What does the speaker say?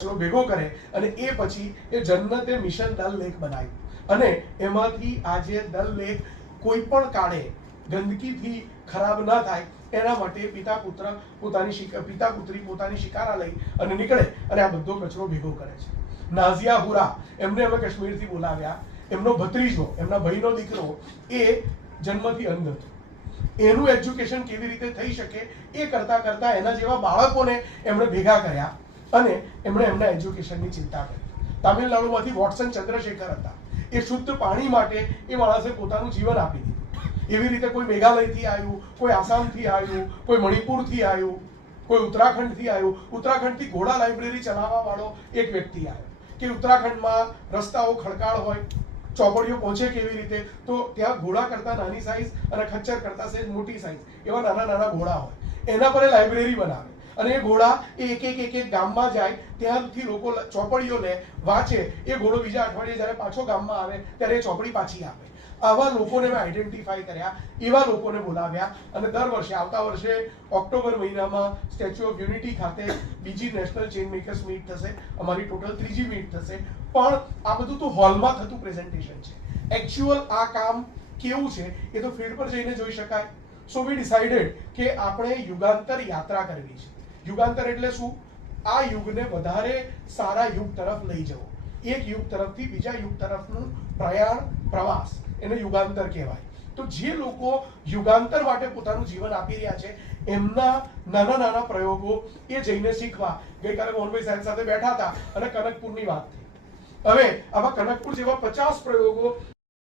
ભેગો કરે અને એ પછી એ જન્નતે મિશન દલ લેક બનાવ્યું અને એમાંથી આજે દલ લેક કોઈ પણ કાળે ગંદકીથી ખરાબ ન થાય એના માટે પિતા પુત્રી પોતાની શિકારા લઈ અને નીકળે અને આ બધો કચરો ભેગો કરે છે. નાઝિયા હુરા એમને અમે કાશ્મીરથી બોલાવ્યા. એમનો ભત્રીજો, એમના ભાઈનો દીકરો એ જન્મથી અંધ હતો. એનું એજ્યુકેશન કેવી રીતે થઈ શકે એ કરતા કરતા એના જેવા બાળકોને એમણે ભેગા કર્યા અને એમણે એમના એજ્યુકેશનની ચિંતા કરી. તામિલનાડુમાંથી વોટસન ચંદ્રશેખર હતા. એ શુદ્ધ પાણી માટે એ માણસે પોતાનું જીવન આપી દીધું. એવી રીતે કોઈ મેઘાલયથી આવ્યું, કોઈ આસામથી આવ્યું, કોઈ મણિપુરથી આવ્યું, કોઈ ઉત્તરાખંડથી આવ્યું. ઉત્તરાખંડથી ઘોડા લાઇબ્રેરી ચલાવવા વાળો એક વ્યક્તિ આવ્યો કે ઉત્તરાખંડમાં રસ્તાઓ ખડકાળ હોય, ચોપડીઓ પહોંચે કેવી રીતે, તો ત્યાં ઘોડા કરતા નાની સાઈઝ અને ખચ્ચર કરતા સાઈઝ મોટી સાઈઝ એવા નાના નાના ઘોડા હોય. એના પર લાઇબ્રેરી બનાવે અને એ ઘોડા એક એક ગામમાં જાય, ત્યાંથી લોકો ચોપડીઓ લે, વાંચે. એ ઘોડો બીજા અઠવાડિયે જ્યારે પાછો ગામમાં આવે ત્યારે એ ચોપડી પાછી આપે. આવા લોકોને મેં આઈડેન્ટિફાઈ કર્યા, એવા લોકોને બોલાવ્યા અને દર વર્ષે આવતા વર્ષે ઓક્ટોબર મહિનામાં સ્ટેચ્યુ ઓફ યુનિટી ખાતે બીજી નેશનલ ચેઇન મેકર્સ મીટ થશે. અમારી ટોટલ 3જી મીટ થશે. પણ આ બધું તો હોલમાં થતું પ્રેઝન્ટેશન છે. એકચ્યુઅલ આ કામ કેવું છે એ તો ફિલ્ડ પર જઈને જોઈ શકાય. સો વી ડિસાઇડેડ કે આપણે યુગાંતર યાત્રા કરવી છે. યુગાંતર એટલે શું? આ યુગને વધારે સારા યુગ તરફ લઈ જવો. એક યુગ તરફથી બીજા યુગ તરફનું પ્રવાસ, એને યુગાંતર કહેવાય. તો જે લોકો યુગાંતર માટે પોતાનું જીવન આપી રહ્યા છે એમના નાના નાના પ્રયોગો એ જઈને શીખવા. ગઈકાલે મોહનભાઈ સાહેબ સાથે બેઠા હતા અને કનકપુરની વાત થઈ. હવે આવા કનકપુર જેવા 50 પ્રયોગો